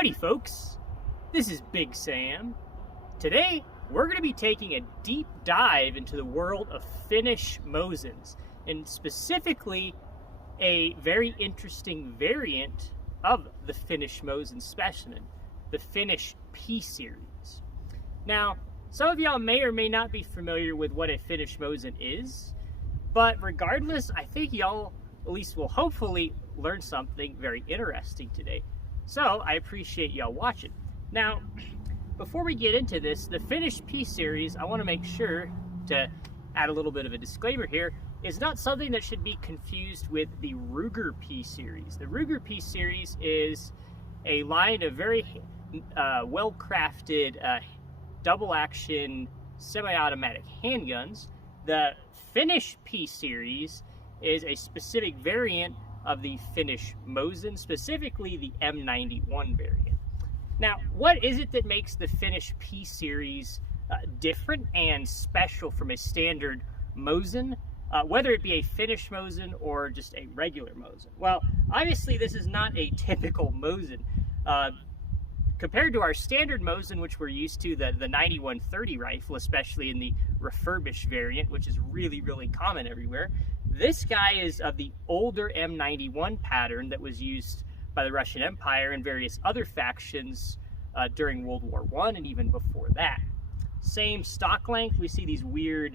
Howdy folks, this is Big Sam. Today we're going to be taking a deep dive into the world of Finnish Mosins, and specifically a very interesting variant of the Finnish Mosin specimen, the Finnish P-series. Now, some of y'all may or may not be familiar with what a Finnish Mosin is, but regardless, I think y'all at least will hopefully learn something very interesting today. So I appreciate y'all watching. Now, before we get into this, the Finnish P-series, I want to make sure to add a little bit of a disclaimer here, is not something that should be confused with the Ruger P-series. The Ruger P-series is a line of very well-crafted double-action semi-automatic handguns. The Finnish P-series is a specific variant of the Finnish Mosin, specifically the M91 variant. Now, what is it that makes the Finnish P-series different and special from a standard Mosin, whether it be a Finnish Mosin or just a regular Mosin? Well, obviously this is not a typical Mosin. Compared to our standard Mosin, which we're used to, the 9130 rifle, especially in the refurbished variant, which is really, really common everywhere, this guy is of the older M91 pattern that was used by the Russian Empire and various other factions during World War I and even before that. Same stock length, we see these weird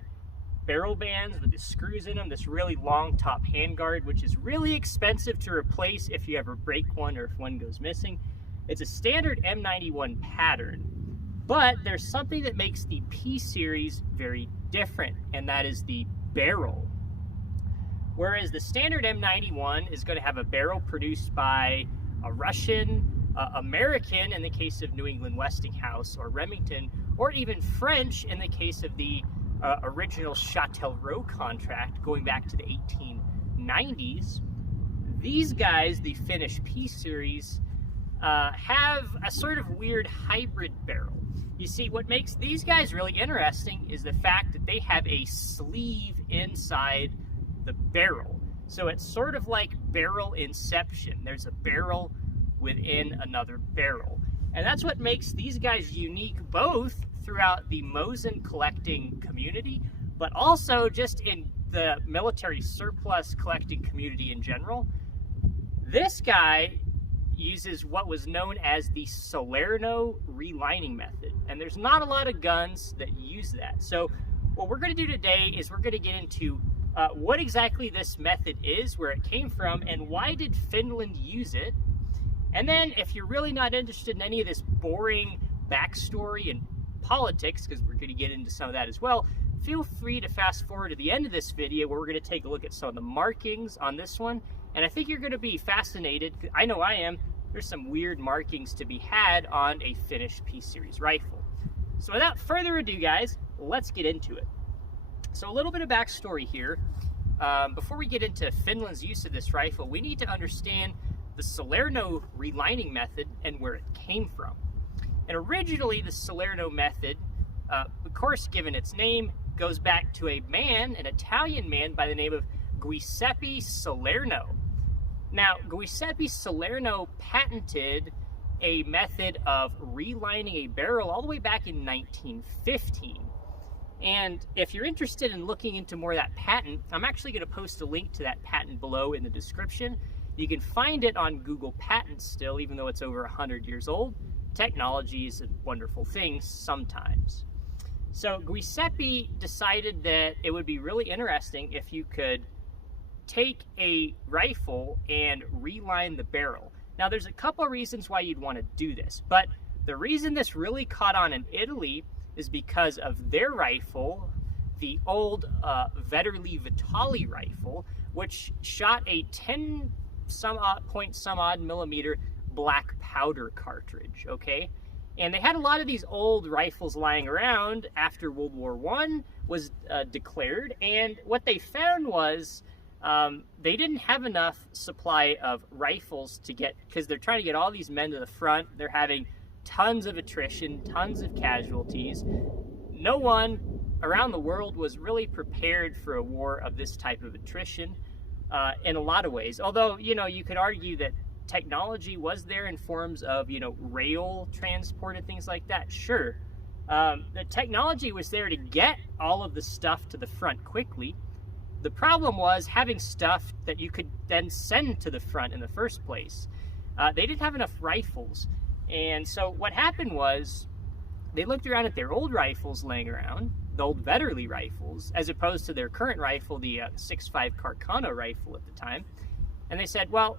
barrel bands with the screws in them, this really long top handguard, which is really expensive to replace if you ever break one or if one goes missing. It's a standard M91 pattern, but there's something that makes the P-series very different, and that is the barrel. Whereas the standard M91 is going to have a barrel produced by a Russian, American in the case of New England Westinghouse or Remington, or even French in the case of the original Châtellerault contract going back to the 1890s. These guys, the Finnish P-series, have a sort of weird hybrid barrel. You see, what makes these guys really interesting is the fact that they have a sleeve inside the barrel. So it's sort of like barrel inception. There's a barrel within another barrel. And that's what makes these guys unique, both throughout the Mosin collecting community, but also just in the military surplus collecting community in general. This guy uses what was known as the Salerno relining method. And there's not a lot of guns that use that. So what we're going to do today is we're going to get into what exactly this method is, where it came from, and why did Finland use it. And then if you're really not interested in any of this boring backstory and politics, because we're going to get into some of that as well, feel free to fast forward to the end of this video where we're going to take a look at some of the markings on this one. And I think you're going to be fascinated. I know I am. There's some weird markings to be had on a Finnish P-series rifle. So without further ado, guys, let's get into it. So a little bit of backstory here. Before we get into Finland's use of this rifle, we need to understand the Solerno relining method and where it came from. And originally, the Solerno method, of course, given its name, goes back to a man, an Italian man by the name of Giuseppe Salerno. Now, Giuseppe Salerno patented a method of relining a barrel all the way back in 1915. And if you're interested in looking into more of that patent, I'm actually going to post a link to that patent below in the description. You can find it on Google Patents still, even though it's over 100 years old. Technology is a wonderful thing sometimes. So Giuseppe decided that it would be really interesting if you could take a rifle and reline the barrel. Now, there's a couple reasons why you'd want to do this, but the reason this really caught on in Italy is because of their rifle, the old Vetterli Vitali rifle, which shot a 10 some odd millimeter black powder cartridge, okay? And they had a lot of these old rifles lying around after World War I was declared, and what they found was they didn't have enough supply of rifles to get, because they're trying to get all these men to the front. They're having tons of attrition, tons of casualties. No one around the world was really prepared for a war of this type of attrition in a lot of ways. Although, you know, you could argue that technology was there in forms of, rail transport and things like that? Sure. The technology was there to get all of the stuff to the front quickly. The problem was having stuff that you could then send to the front in the first place. They didn't have enough rifles. And so what happened was they looked around at their old rifles laying around, the old Vetterli rifles, as opposed to their current rifle, the 6.5 Carcano rifle at the time. And they said, well,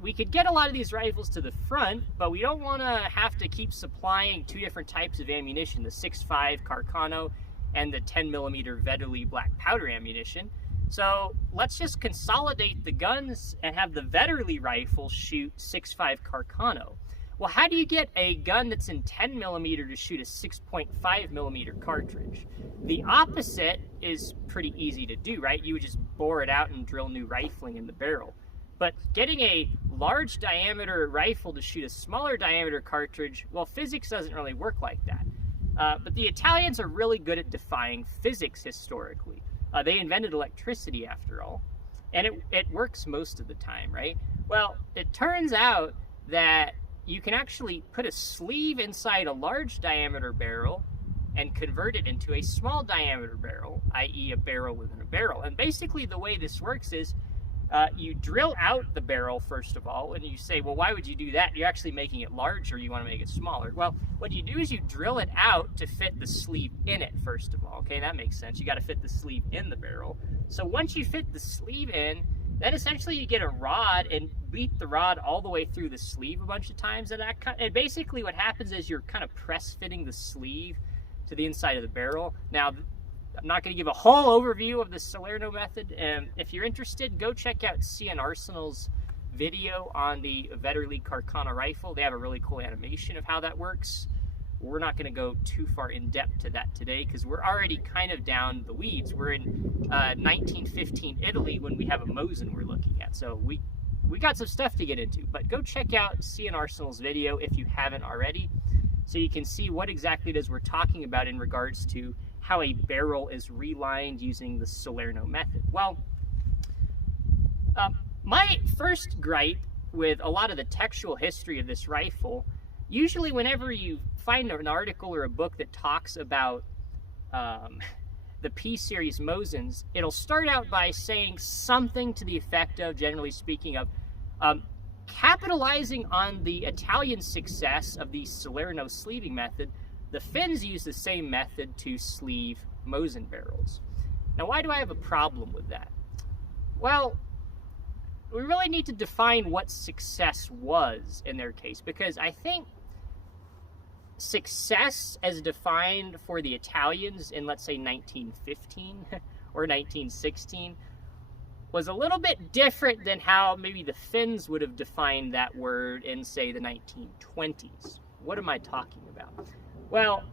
we could get a lot of these rifles to the front, but we don't want to have to keep supplying two different types of ammunition, the 6.5 Carcano and the 10mm Vetterli black powder ammunition. So let's just consolidate the guns and have the Vetterli rifle shoot 6.5 Carcano. Well, how do you get a gun that's in 10mm to shoot a 6.5mm cartridge? The opposite is pretty easy to do, right? You would just bore it out and drill new rifling in the barrel. But getting a large diameter rifle to shoot a smaller diameter cartridge, well, physics doesn't really work like that. But the Italians are really good at defying physics historically. They invented electricity, after all, and it works most of the time, right? Well, it turns out that you can actually put a sleeve inside a large diameter barrel and convert it into a small diameter barrel, i.e. a barrel within a barrel. And basically the way this works is you drill out the barrel, first of all, and you say, well, why would you do that? You're actually making it larger, you want to make it smaller. Well, what you do is you drill it out to fit the sleeve in it, first of all. Okay, that makes sense. You got to fit the sleeve in the barrel. So once you fit the sleeve in, then essentially you get a rod and beat the rod all the way through the sleeve a bunch of times. And basically what happens is you're kind of press fitting the sleeve to the inside of the barrel. Now, I'm not going to give a whole overview of the Salerno method. If you're interested, go check out CN Arsenal's video on the Vetterli Carcano rifle. They have a really cool animation of how that works. We're not going to go too far in depth to that today because we're already kind of down the weeds. We're in 1915 Italy when we have a Mosin we're looking at. So we got some stuff to get into. But go check out CN Arsenal's video if you haven't already, so you can see what exactly it is we're talking about in regards to how a barrel is relined using the Solerno method. Well, my first gripe with a lot of the textual history of this rifle, usually whenever you find an article or a book that talks about the P-series Mosins, it'll start out by saying something to the effect of, generally speaking, of capitalizing on the Italian success of the Salerno sleeving method. The Finns use the same method to sleeve Mosin barrels. Now, why do I have a problem with that? Well, we really need to define what success was in their case, because I think success as defined for the Italians in, let's say, 1915 or 1916 was a little bit different than how maybe the Finns would have defined that word in, say, the 1920s. What am I talking about? Well,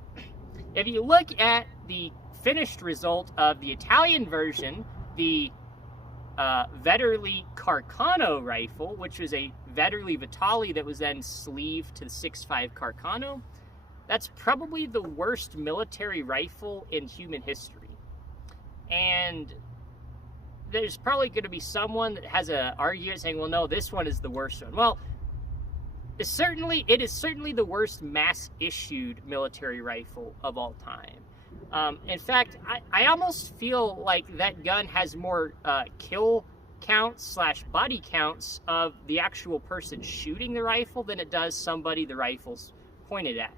if you look at the finished result of the Italian version, the Vetterli Carcano rifle, which was a Vetterli Vitali that was then sleeved to the 6.5 Carcano, that's probably the worst military rifle in human history. And there's probably going to be someone that has an argument saying, well, no, this one is the worst one. Well, it is certainly the worst mass-issued military rifle of all time. In fact, I almost feel like that gun has more kill counts / body counts of the actual person shooting the rifle than it does somebody the rifle's pointed at.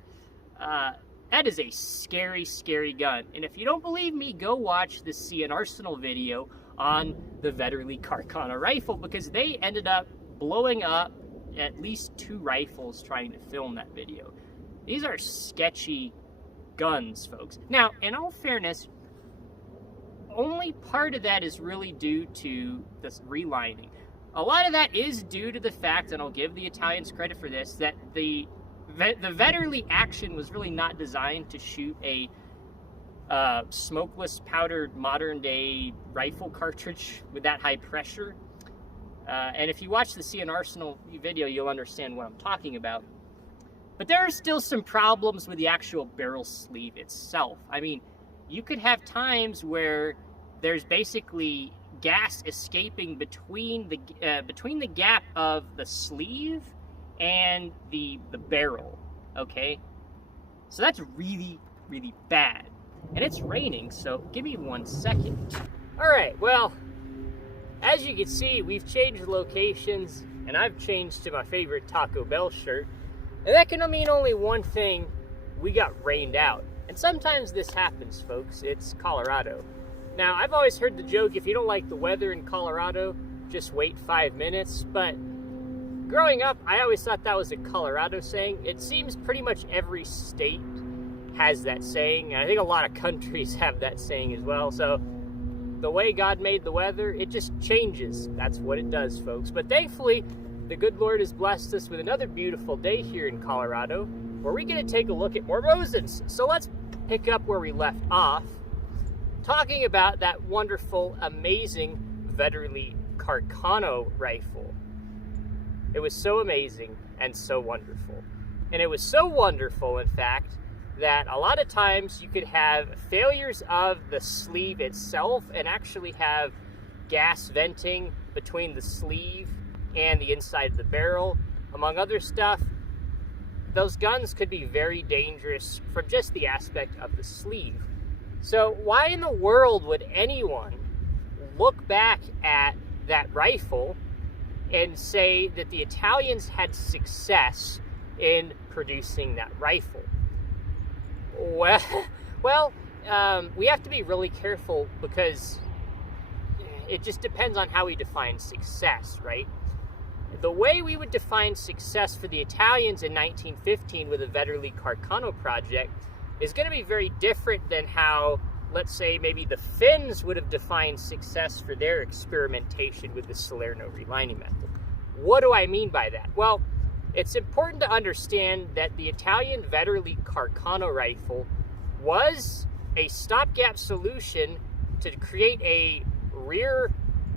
That is a scary, scary gun. And if you don't believe me, go watch the CN Arsenal video on the Vetterli Carcano rifle, because they ended up blowing up at least 2 rifles trying to film that video. These are sketchy guns, folks. Now, in all fairness, only part of that is really due to this relining. A lot of that is due to the fact, and I'll give the Italians credit for this, that the Vetterli action was really not designed to shoot a smokeless powdered modern day rifle cartridge with that high pressure. And if you watch the CN Arsenal video, you'll understand what I'm talking about. But there are still some problems with the actual barrel sleeve itself. I mean, you could have times where there's basically gas escaping between the gap of the sleeve and the barrel. Okay, so that's really, really bad. And it's raining, so give me 1 second. All right, well, as you can see, we've changed locations, and I've changed to my favorite Taco Bell shirt. And that can mean only one thing: we got rained out. And sometimes this happens, folks. It's Colorado. Now, I've always heard the joke, if you don't like the weather in Colorado, just wait 5 minutes. But growing up, I always thought that was a Colorado saying. It seems pretty much every state has that saying, and I think a lot of countries have that saying as well. So the way God made the weather, it just changes. That's what it does, folks. But thankfully, the good Lord has blessed us with another beautiful day here in Colorado, where we're going to take a look at more Mosins. So let's pick up where we left off, talking about that wonderful, amazing Vetterli Carcano rifle. It was so amazing and so wonderful. And it was so wonderful, in fact, that a lot of times you could have failures of the sleeve itself and actually have gas venting between the sleeve and the inside of the barrel, among other stuff. Those guns could be very dangerous from just the aspect of the sleeve. So why in the world would anyone look back at that rifle and say that the Italians had success in producing that rifle? Well, we have to be really careful, because it just depends on how we define success, right? The way we would define success for the Italians in 1915 with the Vetterli Carcano project is going to be very different than how, let's say, maybe the Finns would have defined success for their experimentation with the Salerno relining method. What do I mean by that? Well, it's important to understand that the Italian Vetterli Carcano rifle was a stopgap solution to create a rear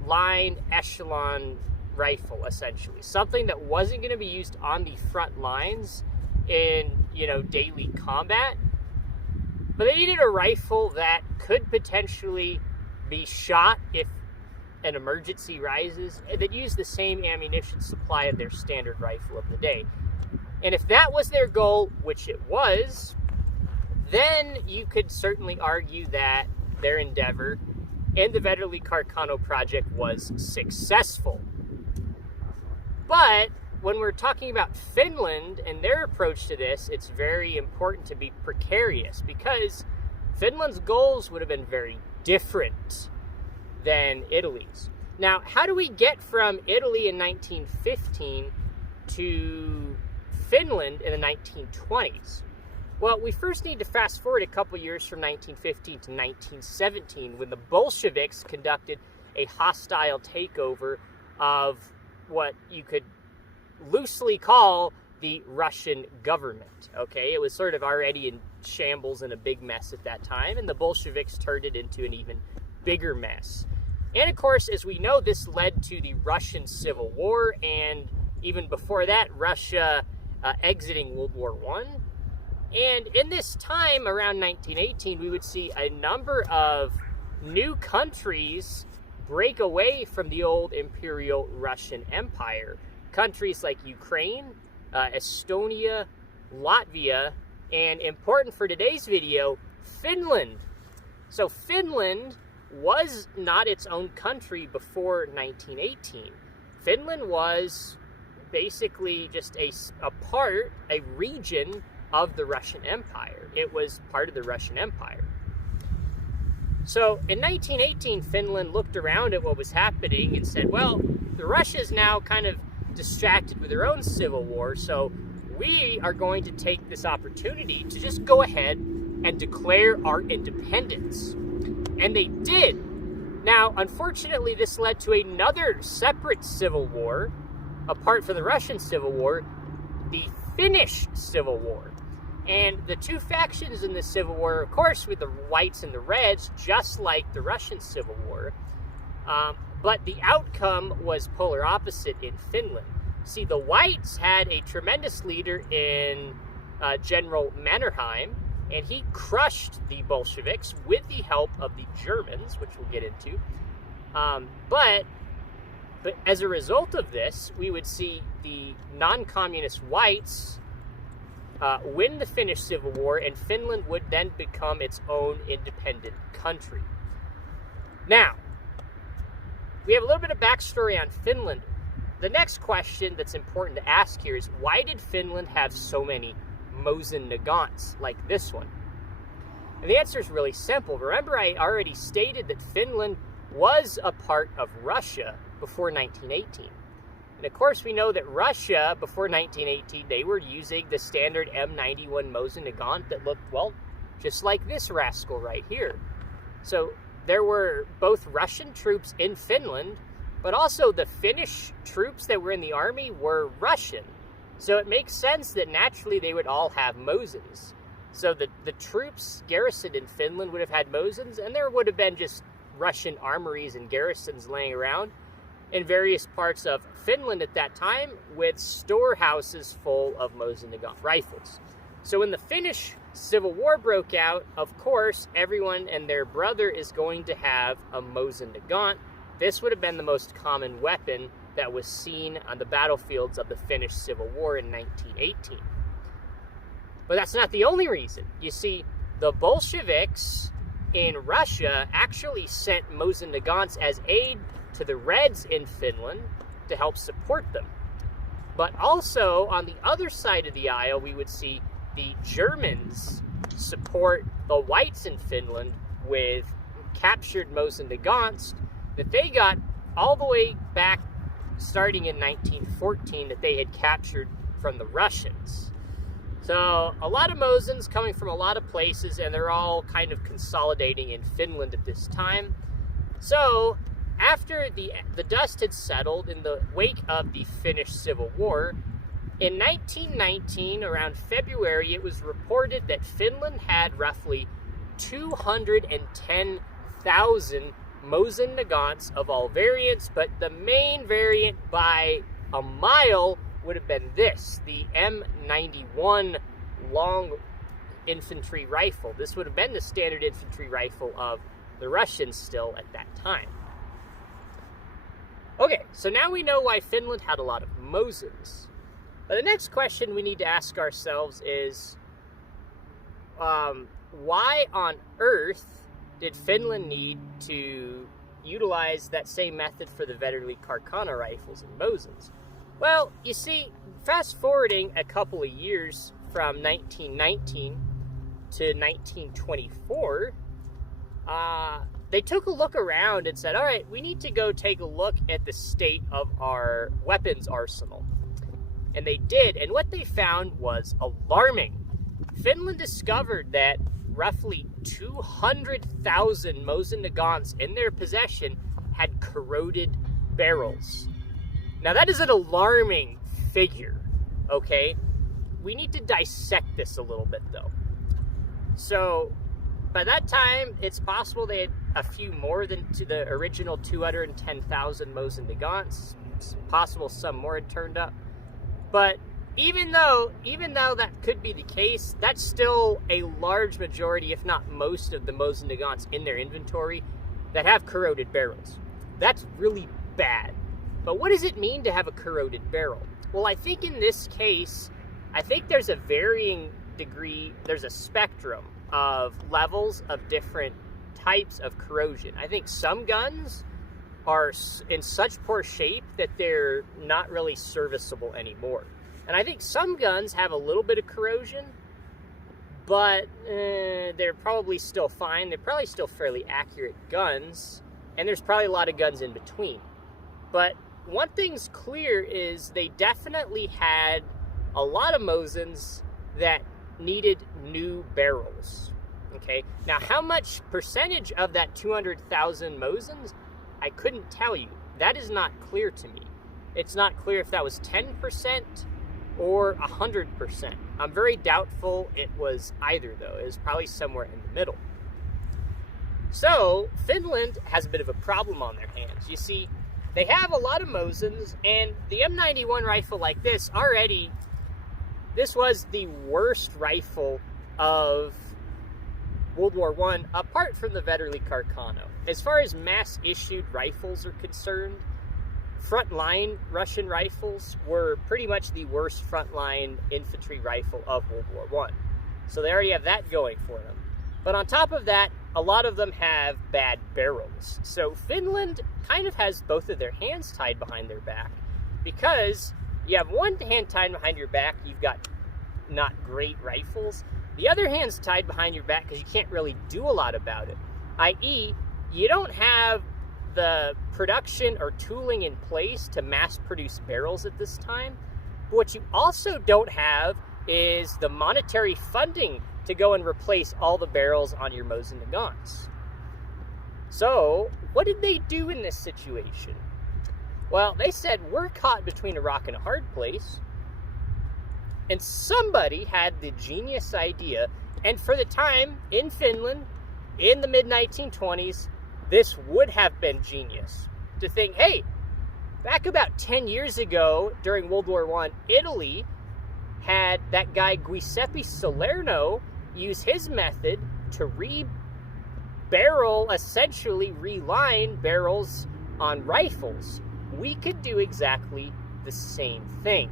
line echelon rifle, essentially. Something that wasn't going to be used on the front lines in, daily combat. But they needed a rifle that could potentially be shot if an emergency rises, that used the same ammunition supply of their standard rifle of the day. And if that was their goal, which it was, then you could certainly argue that their endeavor in the Vetterli Carcano project was successful. But when we're talking about Finland and their approach to this, it's very important to be precarious, because Finland's goals would have been very different than Italy's. Now, how do we get from Italy in 1915 to Finland in the 1920s? Well, we first need to fast forward a couple years from 1915 to 1917, when the Bolsheviks conducted a hostile takeover of what you could loosely call the Russian government. Okay, it was sort of already in shambles and a big mess at that time, and the Bolsheviks turned it into an even bigger mess. And of course, as we know, this led to the Russian Civil War, and even before that, Russia exiting World War I. And in this time, around 1918, we would see a number of new countries break away from the old Imperial Russian Empire. Countries like Ukraine, Estonia, Latvia, and important for today's video, Finland. So Finland was not its own country before 1918. Finland was basically just a region of the Russian Empire. It was part of the Russian Empire. So in 1918, Finland looked around at what was happening and said, well, the Russia's now kind of distracted with their own civil war, so we are going to take this opportunity to just go ahead and declare our independence. And they did. Now, unfortunately, this led to another separate civil war, apart from the Russian Civil War, the Finnish Civil War. And the two factions in the Civil War, of course, with the whites and the reds, just like the Russian Civil War, but the outcome was polar opposite in Finland. See, the whites had a tremendous leader in General Mannerheim, and he crushed the Bolsheviks with the help of the Germans, which we'll get into. But as a result of this, we would see the non-communist whites win the Finnish Civil War, and Finland would then become its own independent country. Now, we have a little bit of backstory on Finland. The next question that's important to ask here is, why did Finland have so many Mosin Nagants like this one? And the answer is really simple. Remember, I already stated that Finland was a part of Russia before 1918. And of course, we know that Russia, before 1918, they were using the standard M91 Mosin Nagant that looked, well, just like this rascal right here. So there were both Russian troops in Finland, but also the Finnish troops that were in the army were Russian. So it makes sense that naturally they would all have Mosins. So the troops garrisoned in Finland would have had Mosins, and there would have been just Russian armories and garrisons laying around in various parts of Finland at that time, with storehouses full of Mosin Nagant rifles. So when the Finnish Civil War broke out, of course, everyone and their brother is going to have a Mosin Nagant. This would have been the most common weapon that was seen on the battlefields of the Finnish Civil War in 1918. But that's not the only reason. You see, the Bolsheviks in Russia actually sent Mosin Nagants as aid to the Reds in Finland to help support them. But also, on the other side of the aisle, we would see the Germans support the whites in Finland with captured Mosin Nagants that they got all the way back starting in 1914 that they had captured from the Russians. So a lot of Mosins coming from a lot of places, and they're all kind of consolidating in Finland at this time. So after the dust had settled in the wake of the Finnish Civil War, in 1919, around February, it was reported that Finland had roughly 210,000 Mosin Nagants of all variants, but the main variant by a mile would have been this, the M91 long infantry rifle. This would have been the standard infantry rifle of the Russians still at that time. Okay, so now we know why Finland had a lot of Mosins. But the next question we need to ask ourselves is, why on earth did Finland need to utilize that same method for the veterans Carcano rifles and Mosins? Well, you see, fast forwarding a couple of years from 1919 to 1924, they took a look around and said, all right, we need to go take a look at the state of our weapons arsenal. And they did, and what they found was alarming. Finland discovered that roughly 200,000 Mosin Nagants in their possession had corroded barrels. Now that is an alarming figure, okay? We need to dissect this a little bit though. So by that time, it's possible they had a few more than to the original 210,000 Mosin Nagants. It's possible some more had turned up. But even though that could be the case, that's still a large majority, if not most, of the Mosin Nagants in their inventory that have corroded barrels. That's really bad. But what does it mean to have a corroded barrel? Well, I think in this case, I think there's a varying degree, there's a spectrum of levels of different types of corrosion. I think some guns are in such poor shape that they're not really serviceable anymore. And I think some guns have a little bit of corrosion, but they're probably still fine. They're probably still fairly accurate guns, and there's probably a lot of guns in between. But one thing's clear is they definitely had a lot of Mosins that needed new barrels. Okay, now how much percentage of that 200,000 Mosins, I couldn't tell you. That is not clear to me. It's not clear if that was 10% or 100%. I'm very doubtful it was either, though. It was probably somewhere in the middle. So Finland has a bit of a problem on their hands. You see, they have a lot of Mosins, and the M91 rifle like this already, this was the worst rifle of World War I, apart from the Vetterli Carcano. As far as mass-issued rifles are concerned, frontline Russian rifles were pretty much the worst frontline infantry rifle of World War I. So they already have that going for them. But on top of that, a lot of them have bad barrels. So Finland kind of has both of their hands tied behind their back, because you have one hand tied behind your back, you've got not great rifles. The other hand's tied behind your back because you can't really do a lot about it. I.e., you don't have the production or tooling in place to mass produce barrels at this time. But what you also don't have is the monetary funding to go and replace all the barrels on your Mosin Nagants. So, what did they do in this situation? Well, they said, we're caught between a rock and a hard place. And somebody had the genius idea, and for the time, in Finland, in the mid-1920s, this would have been genius. To think, hey, back about 10 years ago, during World War I, Italy had that guy Giuseppe Salerno use his method to essentially reline barrels on rifles. We could do exactly the same thing.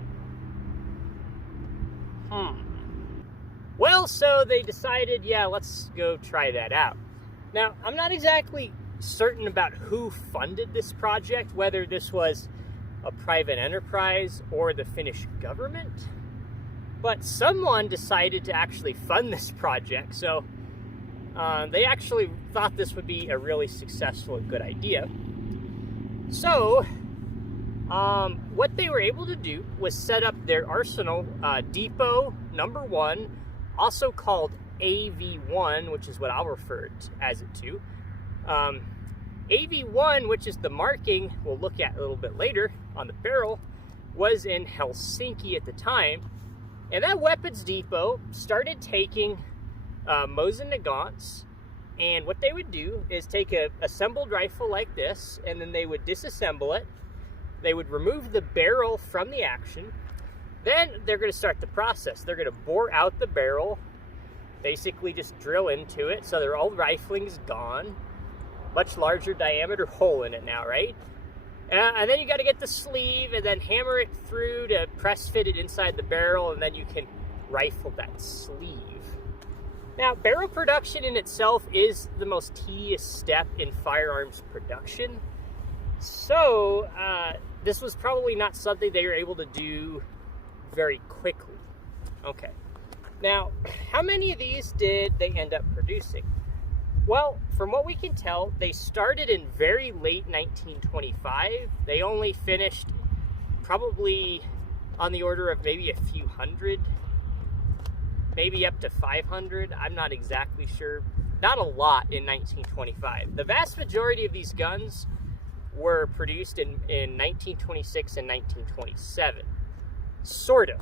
Well, so they decided, yeah, let's go try that out. Now, I'm not exactly certain about who funded this project, whether this was a private enterprise or the Finnish government, but someone decided to actually fund this project, so they actually thought this would be a really successful and good idea. So, what they were able to do was set up their arsenal depot number 1, also called AV1, which is what I'll refer as it to. AV1, which is the marking we'll look at a little bit later on the barrel, was in Helsinki at the time. And that weapons depot started taking Mosin Nagants, and what they would do is take a assembled rifle like this, and then they would disassemble it. They would remove the barrel from the action. Then they're going to start the process. They're going to bore out the barrel, basically just drill into it, so their old rifling's gone. Much larger diameter hole in it now, right? And then you got to get the sleeve and then hammer it through to press fit it inside the barrel, and then you can rifle that sleeve. Now, barrel production in itself is the most tedious step in firearms production. So, this was probably not something they were able to do very quickly. Okay. Now, how many of these did they end up producing? Well, from what we can tell, they started in very late 1925. They only finished probably on the order of maybe a few hundred, maybe up to 500. I'm not exactly sure. Not a lot in 1925. The vast majority of these guns were produced in 1926 and 1927. Sort of.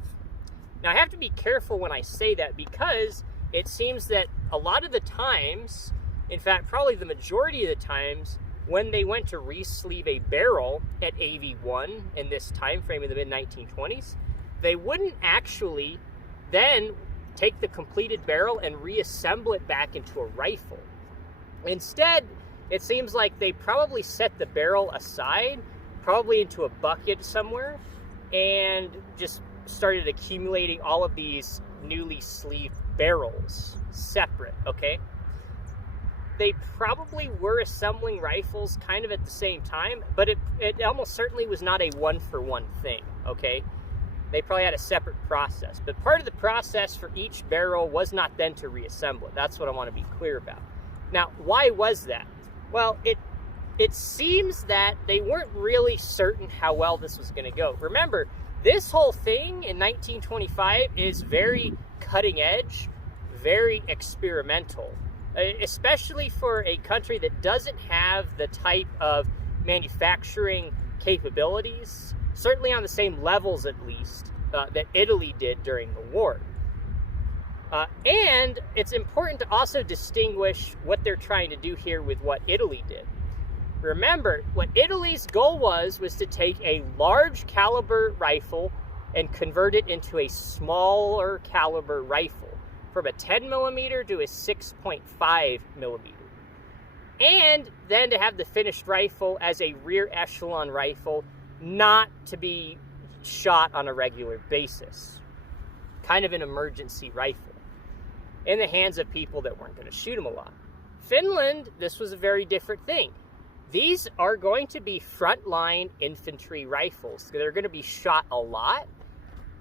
Now, I have to be careful when I say that, because it seems that a lot of the times, in fact, probably the majority of the times, when they went to re-sleeve a barrel at AV1 in this time frame in the mid-1920s, they wouldn't actually then take the completed barrel and reassemble it back into a rifle. Instead, it seems like they probably set the barrel aside, probably into a bucket somewhere, and just started accumulating all of these newly sleeved barrels separate, okay? They probably were assembling rifles kind of at the same time, but it almost certainly was not a one-for-one thing, okay? They probably had a separate process. But part of the process for each barrel was not then to reassemble it. That's what I want to be clear about. Now, why was that? Well, it seems that they weren't really certain how well this was going to go. Remember, this whole thing in 1925 is very cutting edge, very experimental, especially for a country that doesn't have the type of manufacturing capabilities, certainly on the same levels at least, that Italy did during the war. And it's important to also distinguish what they're trying to do here with what Italy did. Remember, what Italy's goal was to take a large caliber rifle and convert it into a smaller caliber rifle. from a 10 millimeter to a 6.5 millimeter. And then to have the finished rifle as a rear echelon rifle, not to be shot on a regular basis. Kind of an emergency rifle in the hands of people that weren't going to shoot them a lot. Finland, this was a very different thing. These are going to be frontline infantry rifles. They're going to be shot a lot.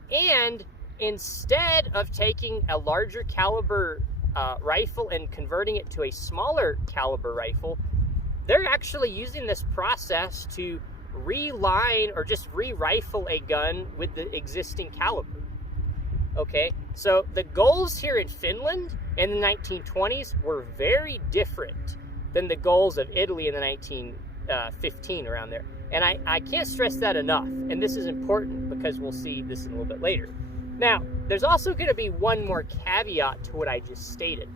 And instead of taking a larger caliber rifle and converting it to a smaller caliber rifle, they're actually using this process to reline or just re-rifle a gun with the existing caliber. Okay, so the goals here in Finland in the 1920s were very different than the goals of Italy in the 1915 around there. And I can't stress that enough. And this is important because we'll see this in a little bit later. Now, there's also going to be one more caveat to what I just stated.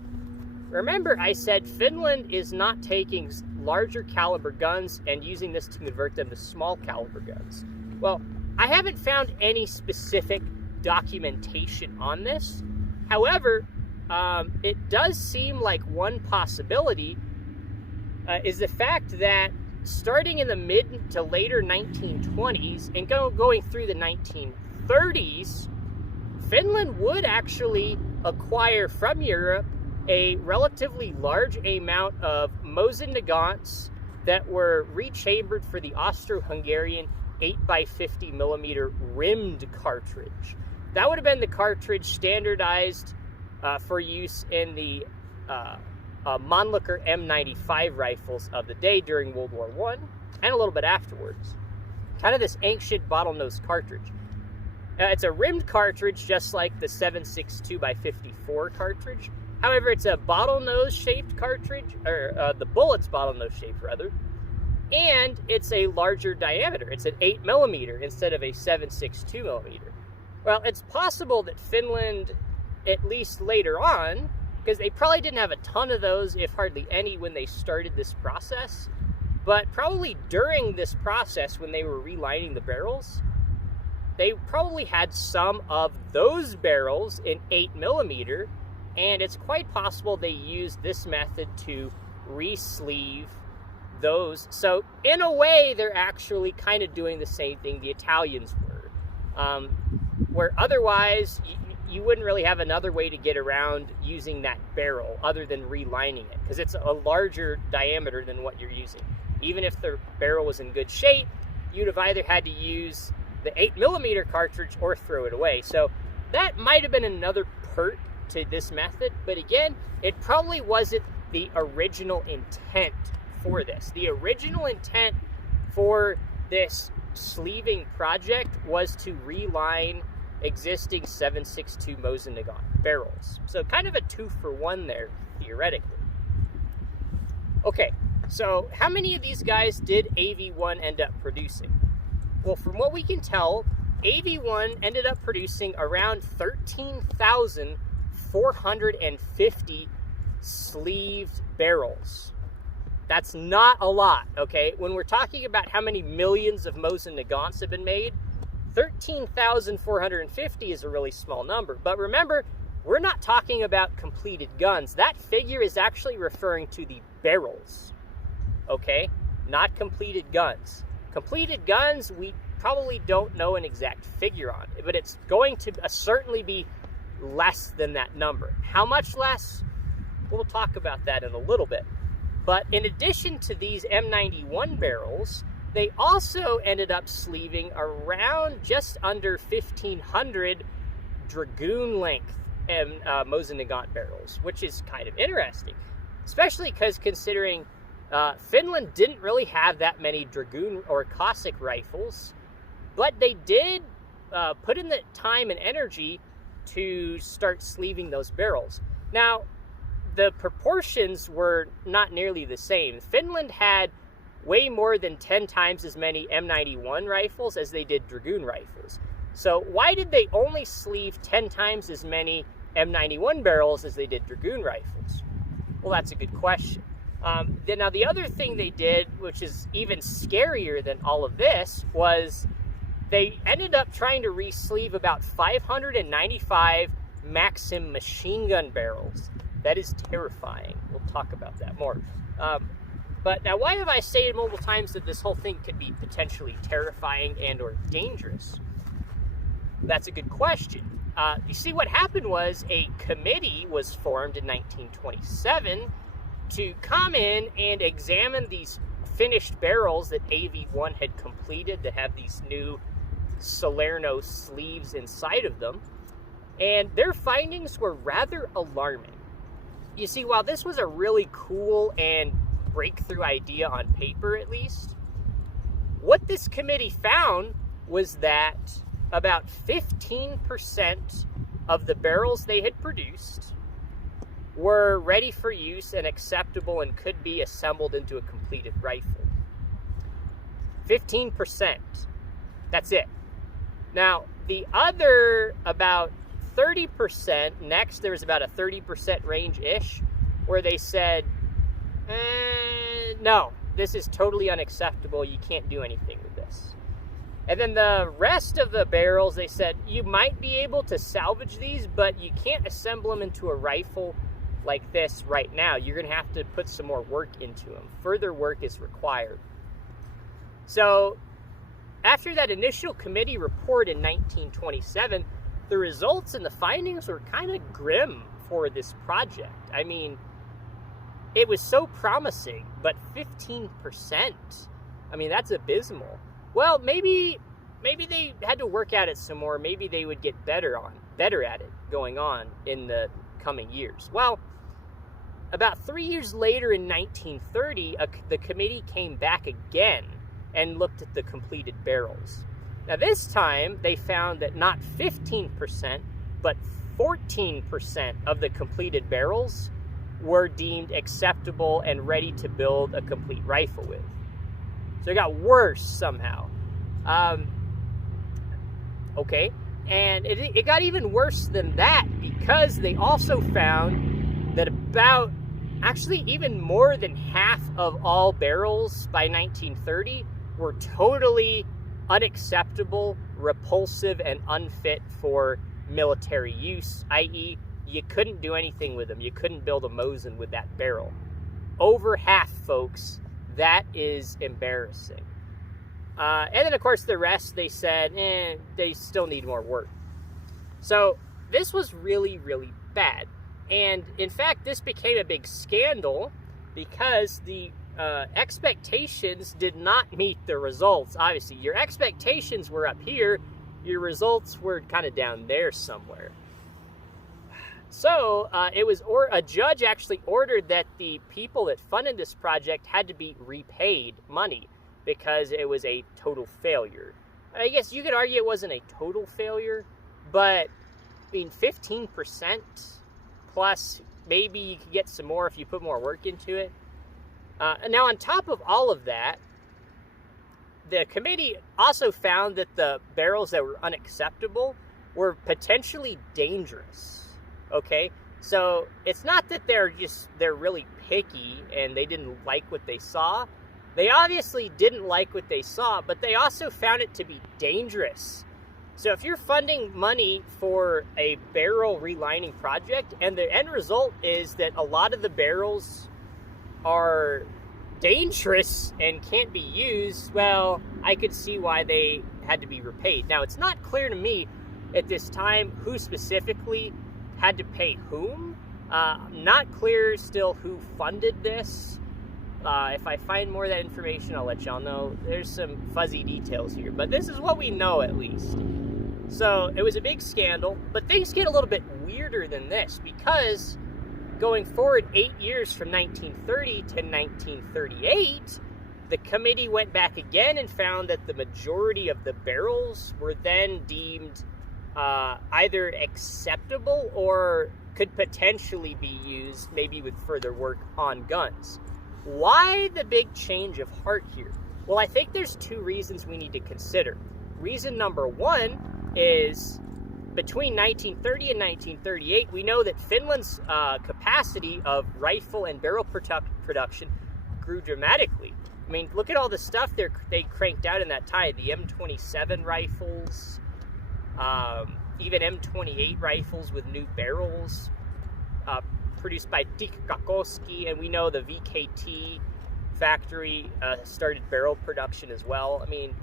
Remember, I said Finland is not taking larger caliber guns and using this to convert them to small caliber guns. Well, I haven't found any specific documentation on this. However, it does seem like one possibility is the fact that starting in the mid to later 1920s and going through the 1930s, Finland would actually acquire from Europe a relatively large amount of Mosin Nagants that were rechambered for the Austro-Hungarian 8x50 millimeter rimmed cartridge. That would have been the cartridge standardized for use in the Mannlicher M95 rifles of the day during World War I and a little bit afterwards. Kind of this ancient bottlenose cartridge. It's a rimmed cartridge just like the 7.62 by 54 cartridge. However, it's a bottlenose shaped cartridge, or the bullet's bottlenose shaped rather, and it's a larger diameter. It's an 8 millimeter instead of a 7.62 millimeter. Well, it's possible that Finland, at least later on, because they probably didn't have a ton of those, if hardly any, when they started this process, but probably during this process when they were relining the barrels, they probably had some of those barrels in 8 millimeter, and it's quite possible they used this method to re-sleeve those. So in a way, they're actually kind of doing the same thing the Italians were, where otherwise you wouldn't really have another way to get around using that barrel other than relining it, because it's a larger diameter than what you're using. Even if the barrel was in good shape, you'd have either had to use the 8 millimeter cartridge or throw it away. So that might have been another perk to this method, but again, it probably wasn't the original intent for this. The original intent for this sleeving project was to reline existing 7.62 Mosin Nagant barrels. So kind of a 2-for-1 there, theoretically. Okay, so how many of these guys did AV1 end up producing? Well, from what we can tell, AV1 ended up producing around 13,450 sleeved barrels. That's not a lot, okay? When we're talking about how many millions of Mosin Nagants have been made, 13,450 is a really small number. But remember, we're not talking about completed guns. That figure is actually referring to the barrels, okay? Not completed guns. Completed guns, we probably don't know an exact figure on, but it's going to certainly be less than that number. How much less? We'll talk about that in a little bit. But in addition to these M91 barrels, they also ended up sleeving around just under 1,500 Dragoon length Mosin Nagant barrels, which is kind of interesting, especially because considering Finland didn't really have that many Dragoon or Cossack rifles, but they did put in the time and energy to start sleeving those barrels. Now, the proportions were not nearly the same. Finland had way more than 10 times as many M91 rifles as they did Dragoon rifles. So why did they only sleeve 10 times as many M91 barrels as they did Dragoon rifles? Well, that's a good question. Now, the other thing they did, which is even scarier than all of this, was they ended up trying to re-sleeve about 595 Maxim machine gun barrels. That is terrifying. We'll talk about that more. But now, why have I stated multiple times that this whole thing could be potentially terrifying and or dangerous? That's a good question. You see, what happened was a committee was formed in 1927 to come in and examine these finished barrels that AV-1 had completed that have these new Salerno sleeves inside of them. And their findings were rather alarming. You see, while this was a really cool and breakthrough idea on paper, at least, what this committee found was that about 15% of the barrels they had produced were ready for use and acceptable and could be assembled into a completed rifle. 15%. That's it. Now, the other about 30%, next there was about a 30% range-ish, where they said, no, this is totally unacceptable, you can't do anything with this. And then the rest of the barrels, they said, you might be able to salvage these, but you can't assemble them into a rifle like this right now. You're going to have to put some more work into them. Further work is required. So, after that initial committee report in 1927, the results and the findings were kind of grim for this project. I mean, it was so promising, but 15%, I mean, that's abysmal. Well, maybe they had to work at it some more. Maybe they would get better at it going on in the coming years. Well, about 3 years later in 1930, the committee came back again and looked at the completed barrels. Now this time, they found that not 15%, but 14% of the completed barrels were deemed acceptable and ready to build a complete rifle with. So it got worse somehow. Okay, and it got even worse than that, because they also found that about, actually even more than half of all barrels by 1930 were totally unacceptable, repulsive, and unfit for military use, i.e., you couldn't do anything with them. You couldn't build a Mosin with that barrel. Over half, folks. That is embarrassing. And then, of course, the rest, they said, they still need more work. So this was really, really bad. And, in fact, this became a big scandal because the expectations did not meet the results. Obviously, your expectations were up here. Your results were kind of down there somewhere. So, a judge actually ordered that the people that funded this project had to be repaid money because it was a total failure. I guess you could argue it wasn't a total failure, but, I mean, 15% plus, maybe you could get some more if you put more work into it. Now, on top of all of that, the committee also found that the barrels that were unacceptable were potentially dangerous. Okay, so it's not that they're really picky and they didn't like what they saw. They obviously didn't like what they saw, but they also found it to be dangerous. So if you're funding money for a barrel relining project and the end result is that a lot of the barrels are dangerous and can't be used, well, I could see why they had to be repaid. Now, it's not clear to me at this time who specifically had to pay whom. Not clear still who funded this. If I find more of that information, I'll let y'all know. There's some fuzzy details here, but this is what we know at least. So it was a big scandal, but things get a little bit weirder than this because going forward 8 years from 1930 to 1938, the committee went back again and found that the majority of the barrels were then deemed either acceptable or could potentially be used, maybe with further work on guns. Why the big change of heart here? Well, I think there's two reasons we need to consider. Reason number one is between 1930 and 1938, we know that Finland's capacity of rifle and barrel production grew dramatically. I mean, look at all the stuff they cranked out in that time. The M27 rifles, even M28 rifles with new barrels produced by Tikkakoski, and we know the VKT factory started barrel production as well. I mean,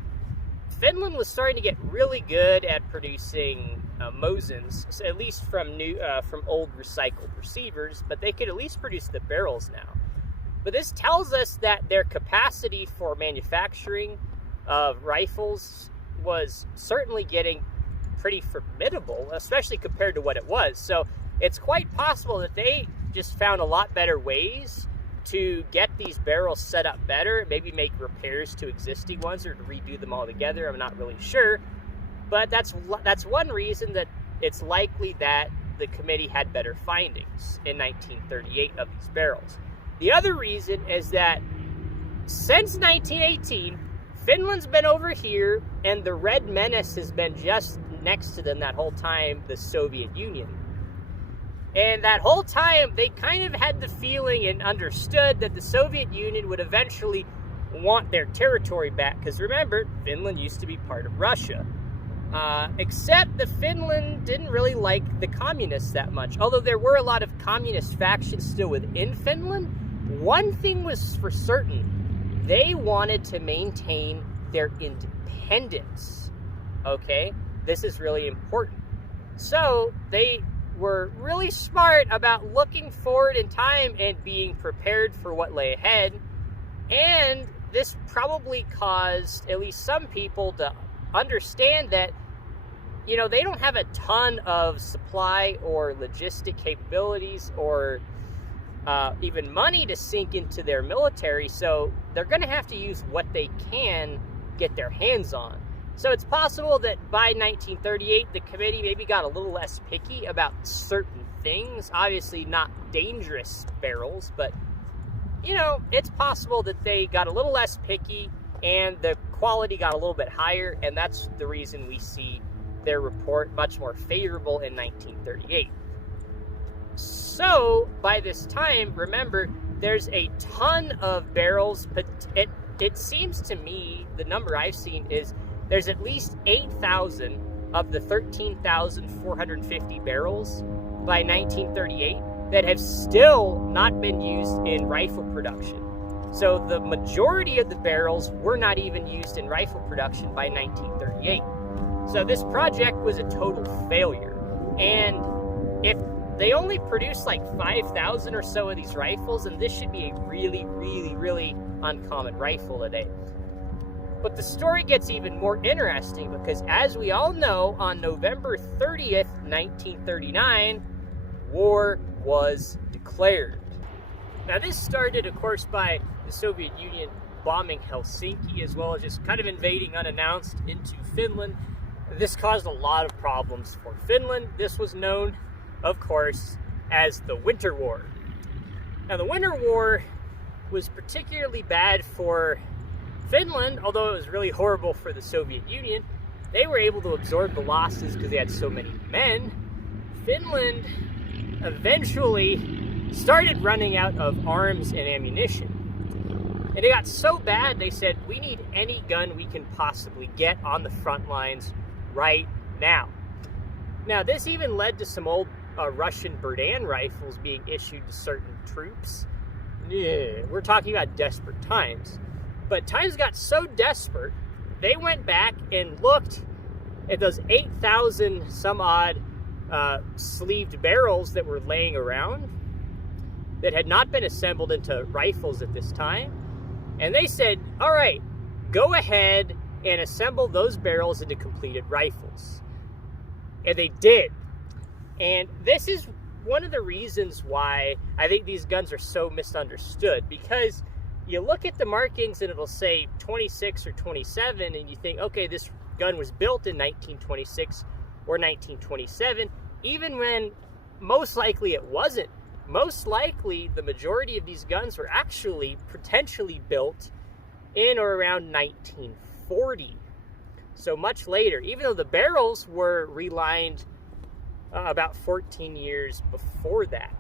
Finland was starting to get really good at producing Mosins, so at least from old recycled receivers, but they could at least produce the barrels now. But this tells us that their capacity for manufacturing of rifles was certainly getting pretty formidable, especially compared to what it was. So it's quite possible that they just found a lot better ways to get these barrels set up better, maybe make repairs to existing ones or to redo them all together. I'm not really sure. But that's one reason that it's likely that the committee had better findings in 1938 of these barrels. The other reason is that since 1918, Finland's been over here, and the Red Menace has been just next to them that whole time, the Soviet Union. And that whole time, they kind of had the feeling and understood that the Soviet Union would eventually want their territory back. Because remember, Finland used to be part of Russia. Except that Finland didn't really like the communists that much. Although there were a lot of communist factions still within Finland, one thing was for certain. They wanted to maintain their independence. Okay? This is really important. So, they were really smart about looking forward in time and being prepared for what lay ahead. And this probably caused at least some people to understand that, you know, they don't have a ton of supply or logistic capabilities or even money to sink into their military, so they're going to have to use what they can get their hands on. So it's possible that by 1938, the committee maybe got a little less picky about certain things. Obviously not dangerous barrels, but, you know, it's possible that they got a little less picky and the quality got a little bit higher, and that's the reason we see their report much more favorable in 1938. So, by this time, remember, there's a ton of barrels, but it seems to me, the number I've seen is there's at least 8,000 of the 13,450 barrels by 1938 that have still not been used in rifle production. So the majority of the barrels were not even used in rifle production by 1938. So this project was a total failure. And if they only produced like 5,000 or so of these rifles, and this should be a really, really, really uncommon rifle today. But the story gets even more interesting because, as we all know, on November 30th, 1939, war was declared. Now, this started, of course, by the Soviet Union bombing Helsinki, as well as just kind of invading unannounced into Finland. This caused a lot of problems for Finland. This was known, of course, as the Winter War. Now, the Winter War was particularly bad for Finland, although it was really horrible for the Soviet Union. They were able to absorb the losses because they had so many men. Finland eventually started running out of arms and ammunition. And it got so bad, they said, we need any gun we can possibly get on the front lines right now. Now, this even led to some old Russian Berdan rifles being issued to certain troops. Yeah, we're talking about desperate times. But times got so desperate, they went back and looked at those 8,000 some odd sleeved barrels that were laying around that had not been assembled into rifles at this time. And they said, all right, go ahead and assemble those barrels into completed rifles. And they did. And this is one of the reasons why I think these guns are so misunderstood, because you look at the markings and it'll say 26 or 27, and you think, okay, this gun was built in 1926 or 1927, even when most likely it wasn't. Most likely, the majority of these guns were actually potentially built in or around 1940. So much later, even though the barrels were relined about 14 years before that.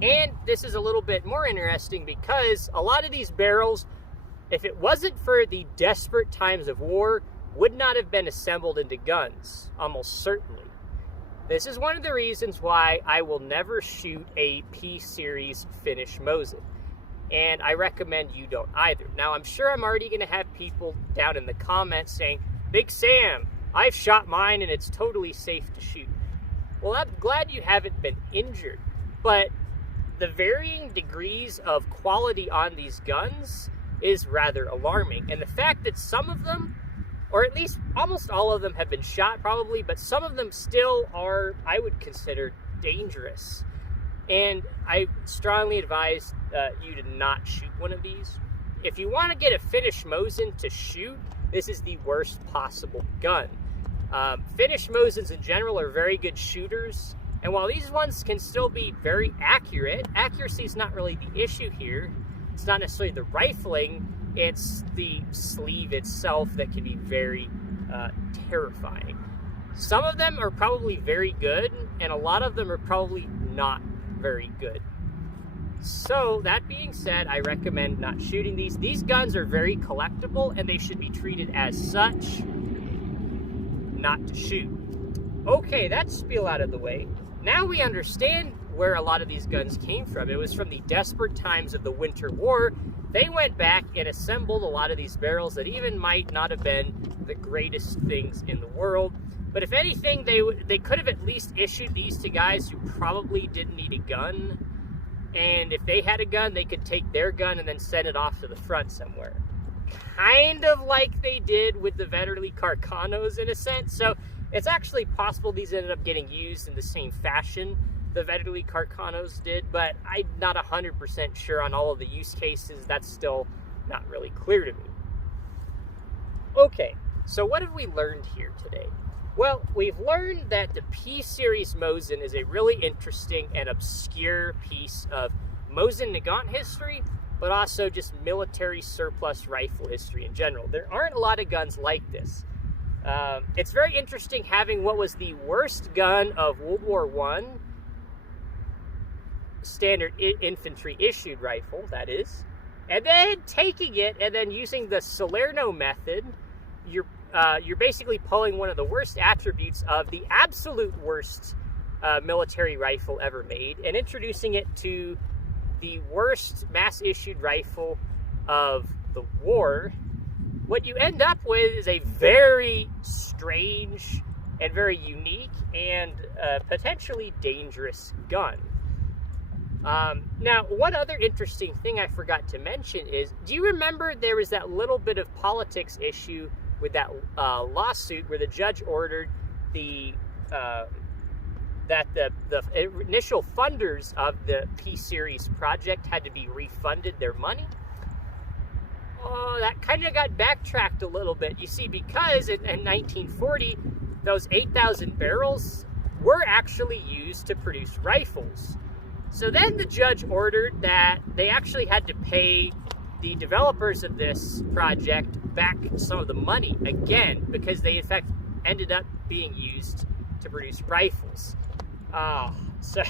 And this is a little bit more interesting because a lot of these barrels, if it wasn't for the desperate times of war, would not have been assembled into guns, almost certainly. This is one of the reasons why I will never shoot a P-Series Finnish Mosin, and I recommend you don't either. Now, I'm sure I'm already going to have people down in the comments saying, Big Sam, I've shot mine and it's totally safe to shoot. Well, I'm glad you haven't been injured, but the varying degrees of quality on these guns is rather alarming. And the fact that some of them, or at least almost all of them, have been shot probably, but some of them still are, I would consider, dangerous. And I strongly advise you to not shoot one of these. If you want to get a Finnish Mosin to shoot, this is the worst possible gun. Finnish Mosins in general are very good shooters, and while these ones can still be very accurate, accuracy is not really the issue here. It's not necessarily the rifling, it's the sleeve itself that can be very terrifying. Some of them are probably very good, and a lot of them are probably not very good. So, that being said, I recommend not shooting these. These guns are very collectible, and they should be treated as such, not to shoot. Okay, that spiel out of the way. Now we understand where a lot of these guns came from. It was from the desperate times of the Winter War. They went back and assembled a lot of these barrels that even might not have been the greatest things in the world. But if anything, they could have at least issued these to guys who probably didn't need a gun. And if they had a gun, they could take their gun and then send it off to the front somewhere. Kind of like they did with the Vetterli Carcanos in a sense. So it's actually possible these ended up getting used in the same fashion the Vetterli Carcanos did, but I'm not 100% sure on all of the use cases. That's still not really clear to me. Okay, so what have we learned here today? Well, we've learned that the P-Series Mosin is a really interesting and obscure piece of Mosin Nagant history, but also just military surplus rifle history in general. There aren't a lot of guns like this. It's very interesting having what was the worst gun of World War I, standard infantry issued rifle, that is, and then taking it and then using the Salerno method. You're basically pulling one of the worst attributes of the absolute worst military rifle ever made and introducing it to the worst mass-issued rifle of the war. What you end up with is a very strange and very unique and potentially dangerous gun. Now, one other interesting thing I forgot to mention is, do you remember there was that little bit of politics issue with that lawsuit where the judge ordered that the initial funders of the P-Series project had to be refunded their money? That kind of got backtracked a little bit. You see, because in 1940, those 8,000 barrels were actually used to produce rifles. So then the judge ordered that they actually had to pay the developers of this project back some of the money again, because they in fact ended up being used to produce rifles. So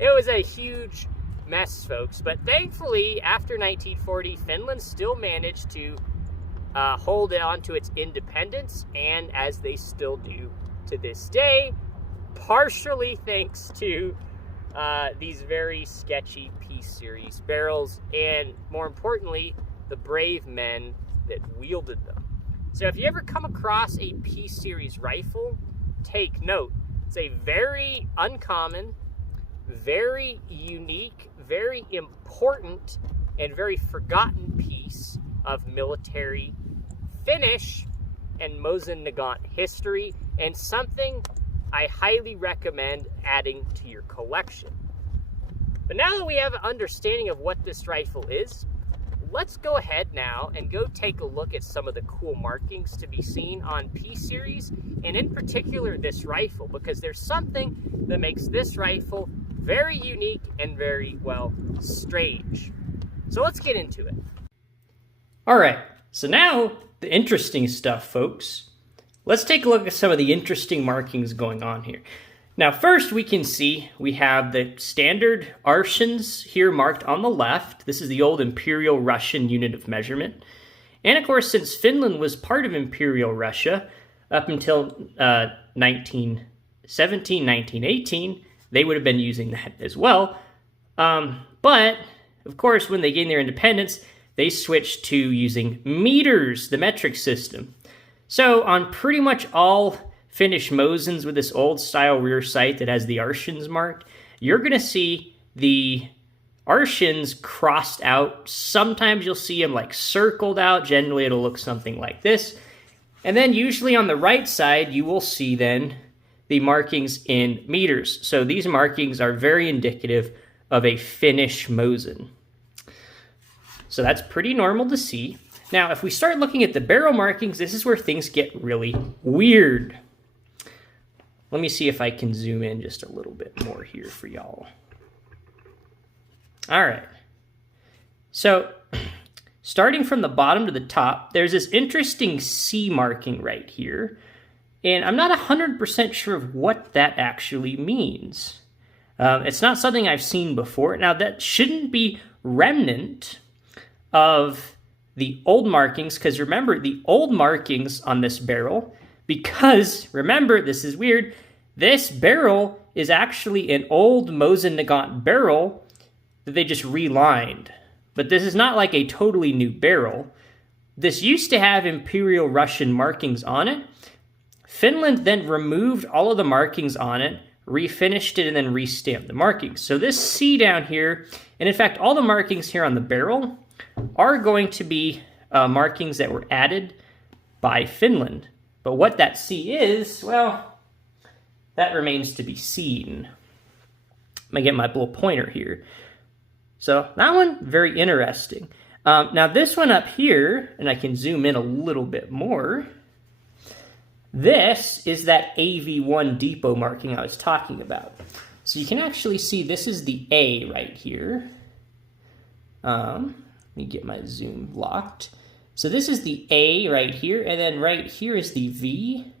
it was a huge mess, folks. But thankfully, after 1940, Finland still managed to hold on to its independence, and as they still do to this day, partially thanks to these very sketchy P-Series barrels, and more importantly, the brave men that wielded them. So if you ever come across a P-Series rifle, take note. It's a very uncommon, very unique, very important, and very forgotten piece of military Finnish and Mosin Nagant history, and something I highly recommend adding to your collection. But now that we have an understanding of what this rifle is, let's go ahead now and go take a look at some of the cool markings to be seen on P-Series, and in particular this rifle, because there's something that makes this rifle very unique and very, well, strange. So let's get into it. Alright, so now the interesting stuff, folks. Let's take a look at some of the interesting markings going on here. Now, first we can see we have the standard Arshins here marked on the left. This is the old Imperial Russian unit of measurement. And of course, since Finland was part of Imperial Russia up until 1917, 1918, they would have been using that as well. But, of course, when they gained their independence, they switched to using meters, the metric system. So on pretty much all Finnish Mosins with this old-style rear sight that has the Arshins marked, you're going to see the Arshins crossed out. Sometimes you'll see them like circled out. Generally, it'll look something like this. And then usually on the right side, you will see then the markings in meters. So these markings are very indicative of a Finnish Mosin. So that's pretty normal to see. Now, if we start looking at the barrel markings, this is where things get really weird. Let me see if I can zoom in just a little bit more here for y'all. All right. So, starting from the bottom to the top, there's this interesting C marking right here. And I'm not 100% sure of what that actually means. It's not something I've seen before. Now, that shouldn't be remnant of the old markings, because remember, the old markings on this barrel, because, remember, this is weird, this barrel is actually an old Mosin Nagant barrel that they just relined. But this is not like a totally new barrel. This used to have Imperial Russian markings on it. Finland then removed all of the markings on it, refinished it, and then restamped the markings. So this C down here, and in fact all the markings here on the barrel, are going to be markings that were added by Finland. But what that C is, well, that remains to be seen. I'm going to get my little pointer here. So that one, very interesting. Now this one up here, and I can zoom in a little bit more, this is that AV1 depot marking I was talking about. So you can actually see this is the A right here. Let me get my zoom locked. So this is the A right here, and then right here is the V.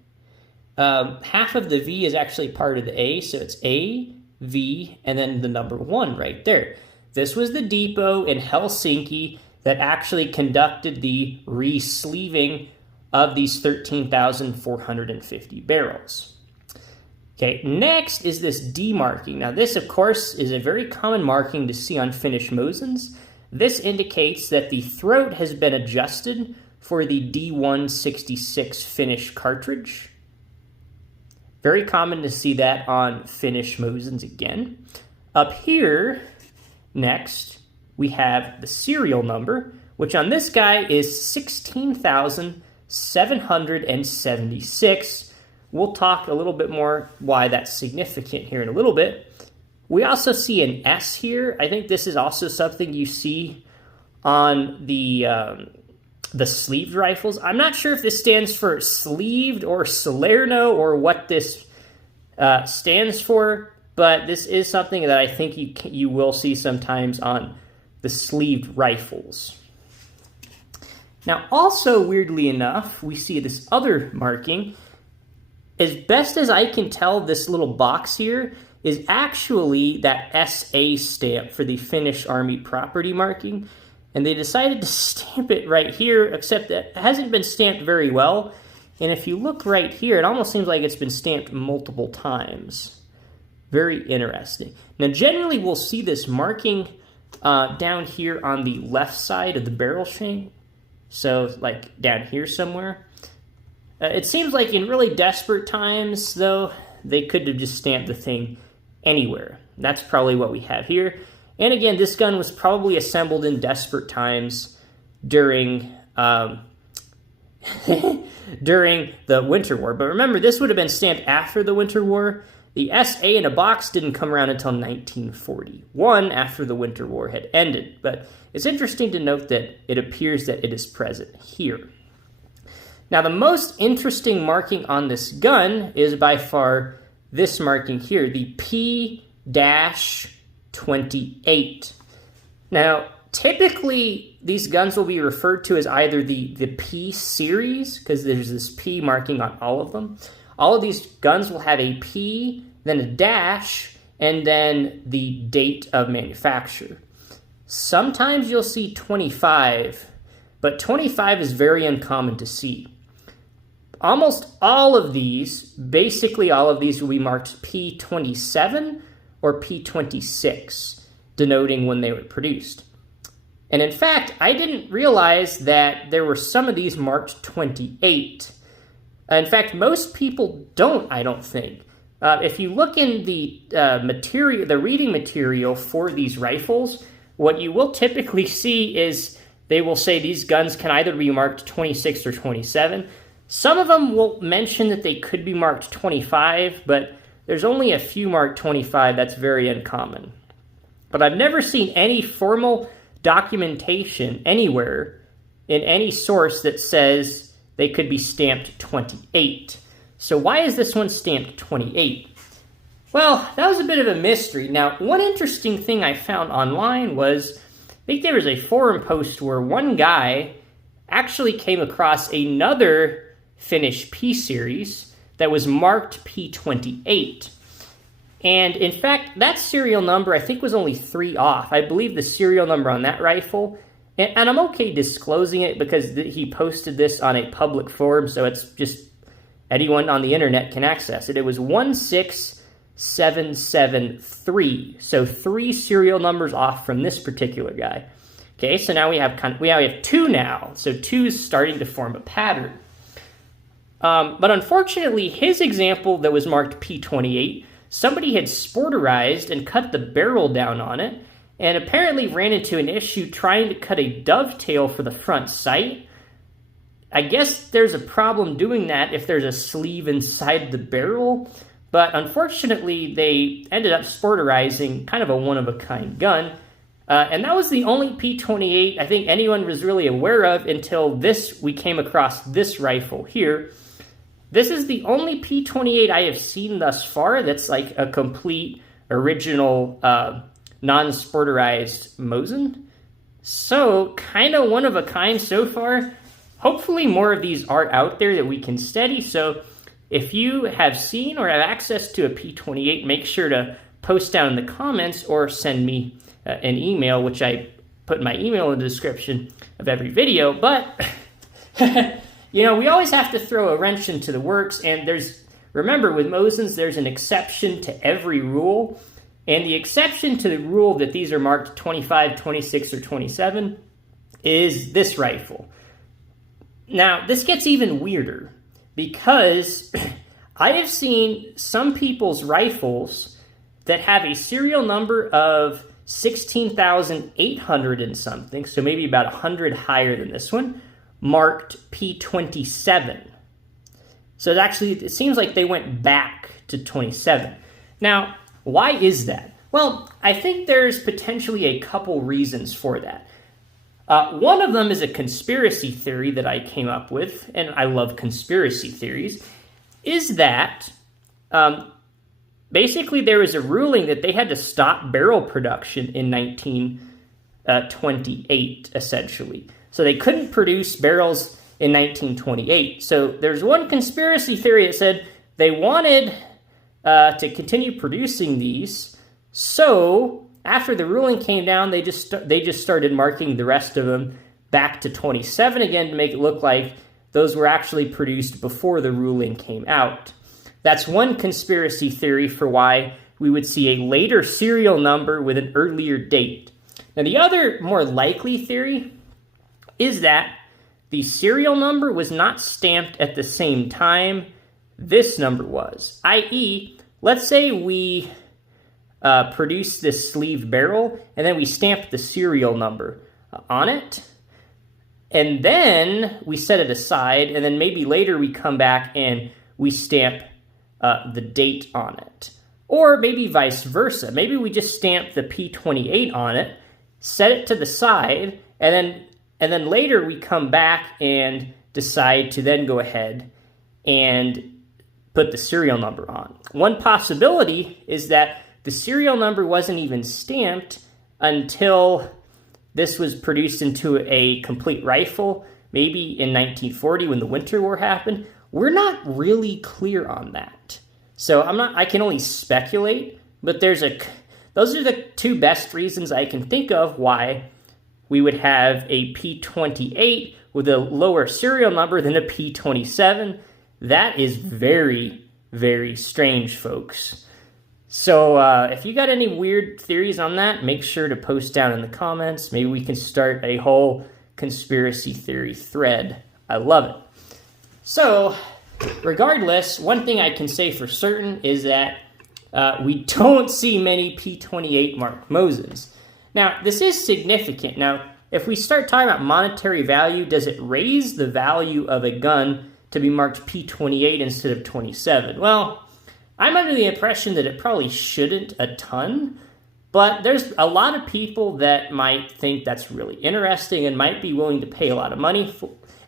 Half of the V is actually part of the A, so it's A, V, and then the number 1 right there. This was the depot in Helsinki that actually conducted the re-sleeving of these 13,450 barrels. Okay, next is this D marking. Now this, of course, is a very common marking to see on Finnish Mosins. This indicates that the throat has been adjusted for the D166 Finnish cartridge. Very common to see that on Finnish Mosins again. Up here, next, we have the serial number, which on this guy is 16,776. We'll talk a little bit more why that's significant here in a little bit. We also see an S here. I think this is also something you see on the sleeved rifles. I'm not sure if this stands for sleeved or Salerno or what this stands for, but this is something that I think you will see sometimes on the sleeved rifles. Now, also weirdly enough, we see this other marking. As best as I can tell, this little box here is actually that SA stamp for the Finnish Army property marking. And they decided to stamp it right here, except that it hasn't been stamped very well. And if you look right here, it almost seems like it's been stamped multiple times. Very interesting. Now, generally, we'll see this marking down here on the left side of the barrel shank. So, like, down here somewhere. It seems like in really desperate times, though, they could have just stamped the thing anywhere. That's probably what we have here. And again, this gun was probably assembled in desperate times during during the Winter War. But remember, this would have been stamped after the Winter War. The SA in a box didn't come around until 1941, after the Winter War had ended. But it's interesting to note that it appears that it is present here. Now, the most interesting marking on this gun is by far this marking here, the P-28. Now, typically, these guns will be referred to as either the P series, because there's this P marking on all of them. All of these guns will have a P, then a dash, and then the date of manufacture. Sometimes you'll see 25, but 25 is very uncommon to see. Almost all of these, basically all of these, will be marked P-27 or P-26, denoting when they were produced. And in fact, I didn't realize that there were some of these marked 28. In fact, most people don't, I don't think. If you look in the material, the reading material for these rifles, what you will typically see is they will say these guns can either be marked 26 or 27. Some of them will mention that they could be marked 25, but there's only a few marked 25. That's very uncommon. But I've never seen any formal documentation anywhere in any source that says they could be stamped 28. So why is this one stamped 28? Well, that was a bit of a mystery. Now, one interesting thing I found online was, I think there was a forum post where one guy actually came across another Finnish P series that was marked P-28. And in fact, that serial number I think was only 3 off. I believe the serial number on that rifle, and I'm okay disclosing it because he posted this on a public forum, so it's just anyone on the internet can access it. It was 16773, so 3 serial numbers off from this particular guy. Okay, so now we have 2 now, so 2 is starting to form a pattern. But unfortunately, his example that was marked P-28, somebody had sporterized and cut the barrel down on it, and apparently ran into an issue trying to cut a dovetail for the front sight. I guess there's a problem doing that if there's a sleeve inside the barrel, but unfortunately they ended up sporterizing kind of a one-of-a-kind gun, and that was the only P-28 I think anyone was really aware of until we came across this rifle here. This is the only P-28 I have seen thus far that's like a complete original non-sporterized Mosin. So kind of one of a kind so far. Hopefully more of these are out there that we can study. So if you have seen or have access to a P-28, make sure to post down in the comments or send me an email, which I put my email in the description of every video. But you know, we always have to throw a wrench into the works, and remember, with Mosins, there's an exception to every rule, and the exception to the rule that these are marked 25, 26, or 27 is this rifle. Now, this gets even weirder, because I have seen some people's rifles that have a serial number of 16,800 and something, so maybe about 100 higher than this one, marked P-27. So it seems like they went back to 27. Now, why is that? Well, I think there's potentially a couple reasons for that. One of them is a conspiracy theory that I came up with, and I love conspiracy theories, is that basically there was a ruling that they had to stop barrel production in 1928, essentially. So they couldn't produce barrels in 1928. So there's one conspiracy theory that said they wanted to continue producing these. So after the ruling came down, they just started marking the rest of them back to 27 again to make it look like those were actually produced before the ruling came out. That's one conspiracy theory for why we would see a later serial number with an earlier date. Now the other more likely theory is that the serial number was not stamped at the same time this number was. I.e., let's say we produce this sleeve barrel, and then we stamp the serial number on it, and then we set it aside, and then maybe later we come back and we stamp the date on it. Or maybe vice versa. Maybe we just stamp the P-28 on it, set it to the side, and then later we come back and decide to then go ahead and put the serial number on. One possibility is that the serial number wasn't even stamped until this was produced into a complete rifle, maybe in 1940 when the Winter War happened. We're not really clear on that. So I can only speculate, but those are the two best reasons I can think of why we would have a P-28 with a lower serial number than a P-27. That is very, very strange, folks. So if you got any weird theories on that, make sure to post down in the comments. Maybe we can start a whole conspiracy theory thread. I love it. So, regardless, one thing I can say for certain is that we don't see many P-28 marked Mosins. Now, this is significant. Now, if we start talking about monetary value, does it raise the value of a gun to be marked P-28 instead of 27? Well, I'm under the impression that it probably shouldn't a ton, but there's a lot of people that might think that's really interesting and might be willing to pay a lot of money,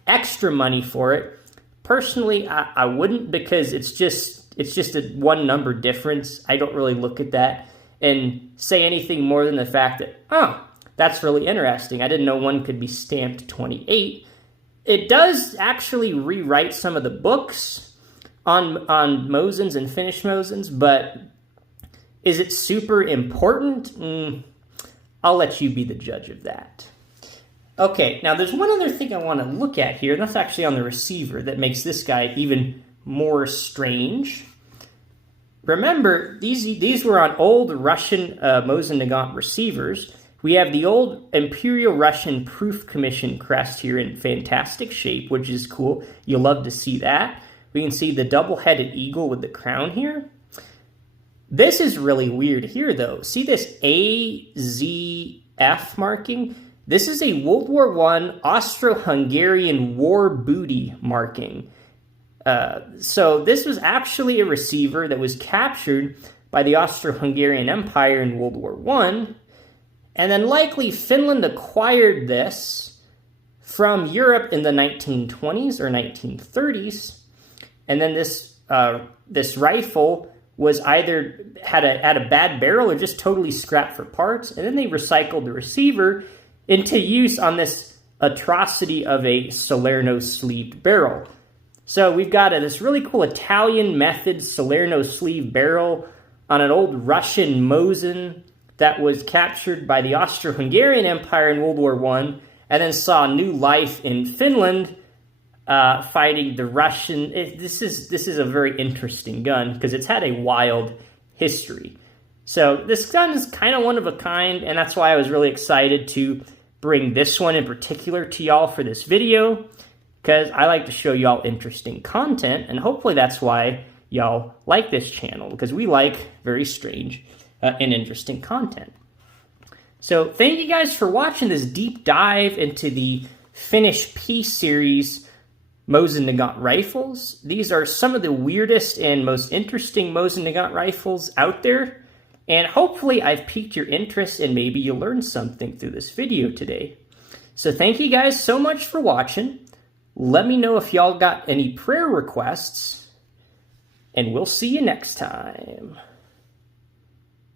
extra money for it. Personally, I wouldn't, because it's just a one number difference. I don't really look at that and say anything more than the fact that, oh, that's really interesting. I didn't know one could be stamped 28. It does actually rewrite some of the books on Mosins and Finnish Mosins, but is it super important? I'll let you be the judge of that. Okay, now there's one other thing I want to look at here, and that's actually on the receiver that makes this guy even more strange. Remember, these were on old Russian Mosin Nagant receivers. We have the old Imperial Russian Proof Commission crest here in fantastic shape, which is cool. You'll love to see that. We can see the double-headed eagle with the crown here. This is really weird here, though. See this AZF marking? This is a World War I Austro-Hungarian war booty marking. So this was actually a receiver that was captured by the Austro-Hungarian Empire in World War I, and then likely Finland acquired this from Europe in the 1920s or 1930s, and then this rifle was either had a bad barrel or just totally scrapped for parts, and then they recycled the receiver into use on this atrocity of a Salerno sleeved barrel. So we've got this really cool Italian method Salerno sleeve barrel on an old Russian Mosin that was captured by the Austro-Hungarian Empire in World War I, and then saw new life in Finland fighting the Russian. This is a very interesting gun because it's had a wild history. So this gun is kind of one of a kind, and that's why I was really excited to bring this one in particular to y'all for this video, because I like to show y'all interesting content, and hopefully that's why y'all like this channel, because we like very strange and interesting content. So thank you guys for watching this deep dive into the Finnish P-Series Mosin Nagant rifles. These are some of the weirdest and most interesting Mosin Nagant rifles out there, and hopefully I've piqued your interest and maybe you learned something through this video today. So thank you guys so much for watching. Let me know if y'all got any prayer requests, and we'll see you next time.